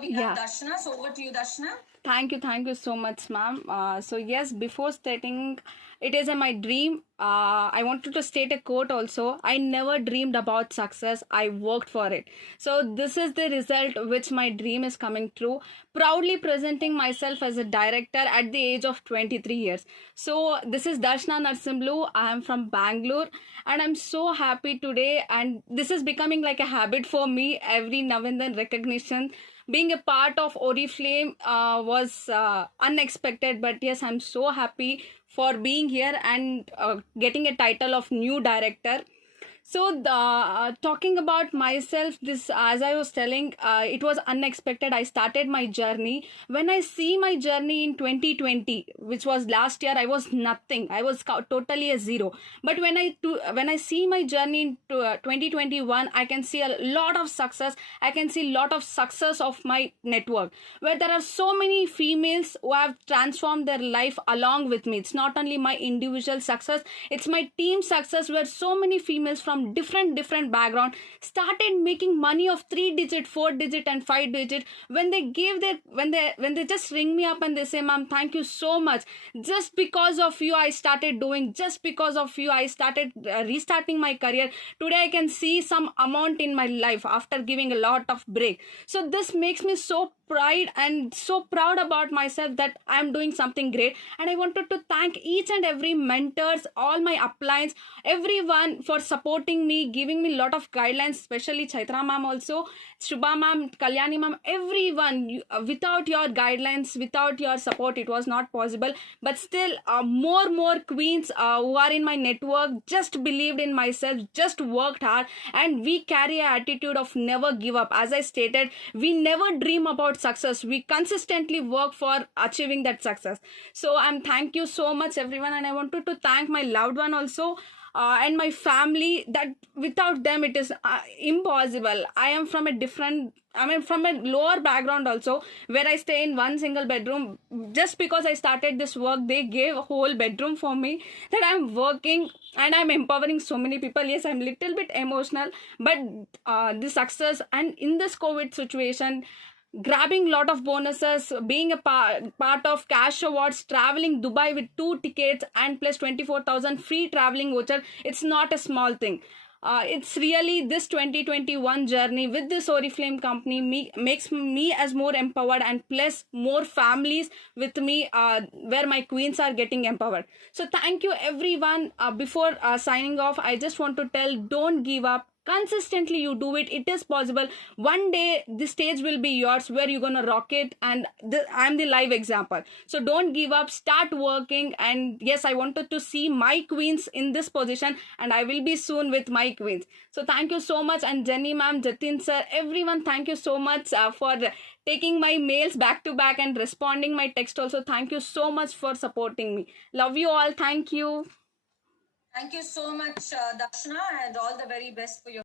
here we have Darshana. So over to you, Darshana. Thank you so much, ma'am. So yes, before stating, it is my dream. I wanted to state a quote also. I never dreamed about success. I worked for it. So this is the result which my dream is coming true. Proudly presenting myself as a director at the age of 23 years. So this is Darshana Narsimlu. I am from Bangalore and I'm so happy today. And this is becoming like a habit for me. Every now and then recognition. Being a part of Oriflame was unexpected, but yes, I'm so happy for being here and getting a title of new director. So talking about myself, this, as I was telling, it was unexpected. I started my journey. When I see my journey in 2020, which was last year, I was nothing. I was totally a zero. But when I see my journey in 2021, I can see a lot of success. I can see a lot of success of my network, where there are so many females who have transformed their life along with me. It's not only my individual success, it's my team success, where so many females from different background started making money of 3-digit, 4-digit and 5-digit. When they give their when they just ring me up and they say, ma'am, thank you so much, just because of you I started doing, just because of you I started restarting my career. Today I can see some amount in my life after giving a lot of break. So this makes me so pride and so proud about myself that I'm doing something great. And I wanted to thank each and every mentors, all my uplines, everyone for supporting me, giving me a lot of guidelines, especially Chaitra ma'am also, Shubha ma'am, Kalyani ma'am, everyone. Without your guidelines, without your support, it was not possible. But still, more queens who are in my network just believed in myself, just worked hard, and we carry an attitude of never give up. As I stated, we never dream about success. We consistently work for achieving that success. So I'm thank you so much, everyone, and I wanted to thank my loved one also. And my family, that without them it is impossible. I am from a lower background also, where I stay in one single bedroom. Just because I started this work, they gave a whole bedroom for me, that I'm working and I'm empowering so many people. Yes, I'm little bit emotional, but the success, and in this COVID situation, grabbing lot of bonuses, being a part of cash awards, traveling Dubai with 2 tickets and plus 24,000 free traveling voucher, it's not a small thing. It's really this 2021 journey with this Oriflame company makes me as more empowered, and plus more families with me, where my queens are getting empowered. So thank you everyone. Before signing off, I just want to tell, don't give up. Consistently you do it, it is possible. One day the stage will be yours, where you're gonna rock it, and I'm the live example. So don't give up, start working. And yes, I wanted to see my queens in this position, and I will be soon with my queens. So thank you so much. And Jenny ma'am, Jatin sir, everyone, thank you so much for taking my mails back to back and responding my text also. Thank you so much for supporting me. Love you all. Thank you. Thank you so much, Darshana, and all the very best for your